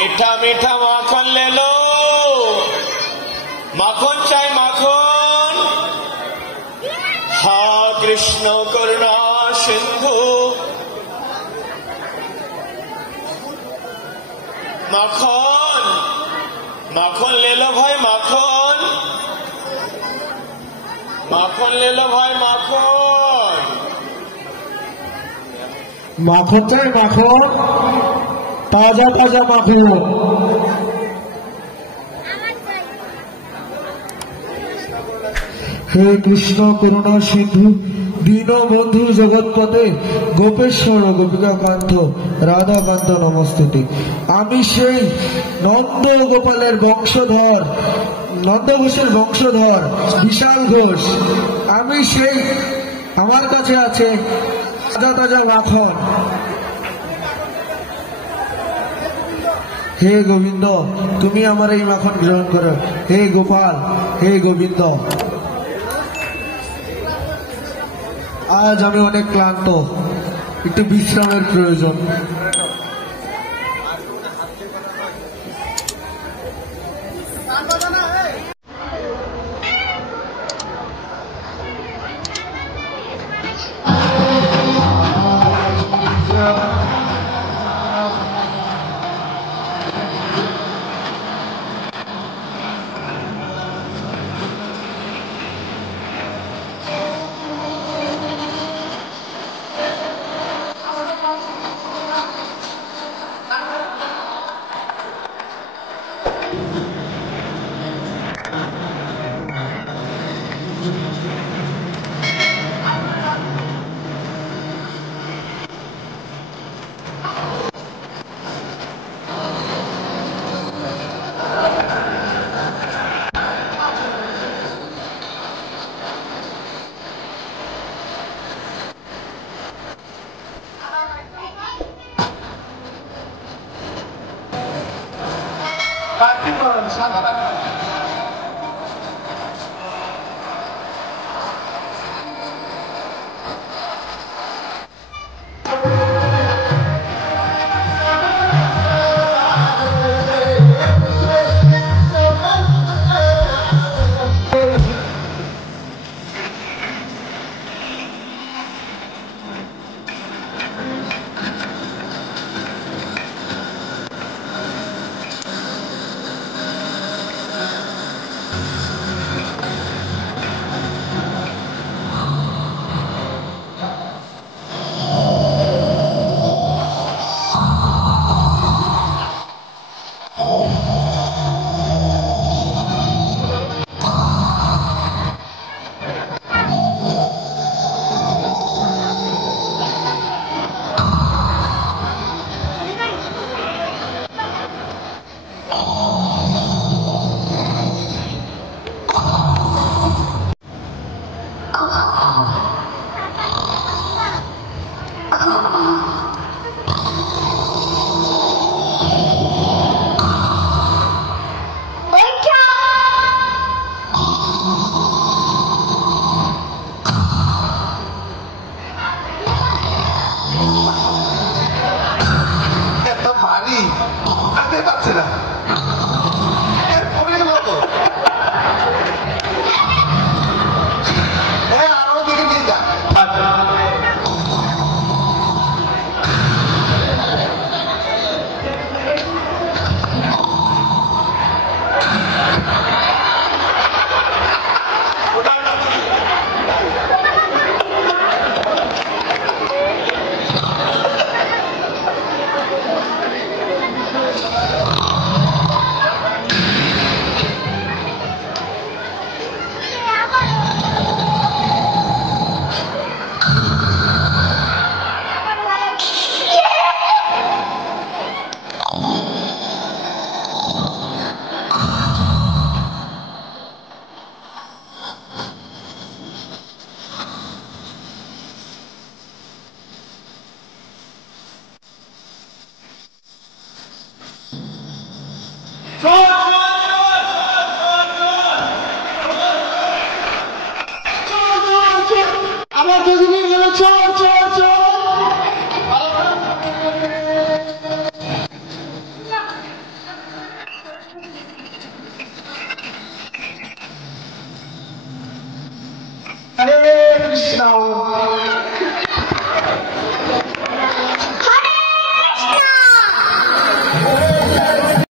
मीठा मीठा माखन ले लो, माखन चाय माखन। हा कृष्ण करुणा सिंधु, माखन माखन ले लो भाई, माखन माखन ले लो भाई, माखन। माखन चाय माखन, ताजा ताजा माखन। हे कृष्ण करुणा सिंधु दीनबंधु जगतपते गोपेश्वर गोपिकाकांत राधाकांत नमस्ते। आमी सेई नंद गोपालेर वंशधर, नंद घोषের वंशधर विशाल घोष। आमी सेई आमार काছে আছে ताजा ताजा माखन। हे गोविंद तुमी आमार এই মাখন গ্রহণ করো। हे गोपाल, हे गोविंद। आज আমি অনেক ক্লান্ত, একটু বিশ্রামের প্রয়োজন। কৃষ্ণ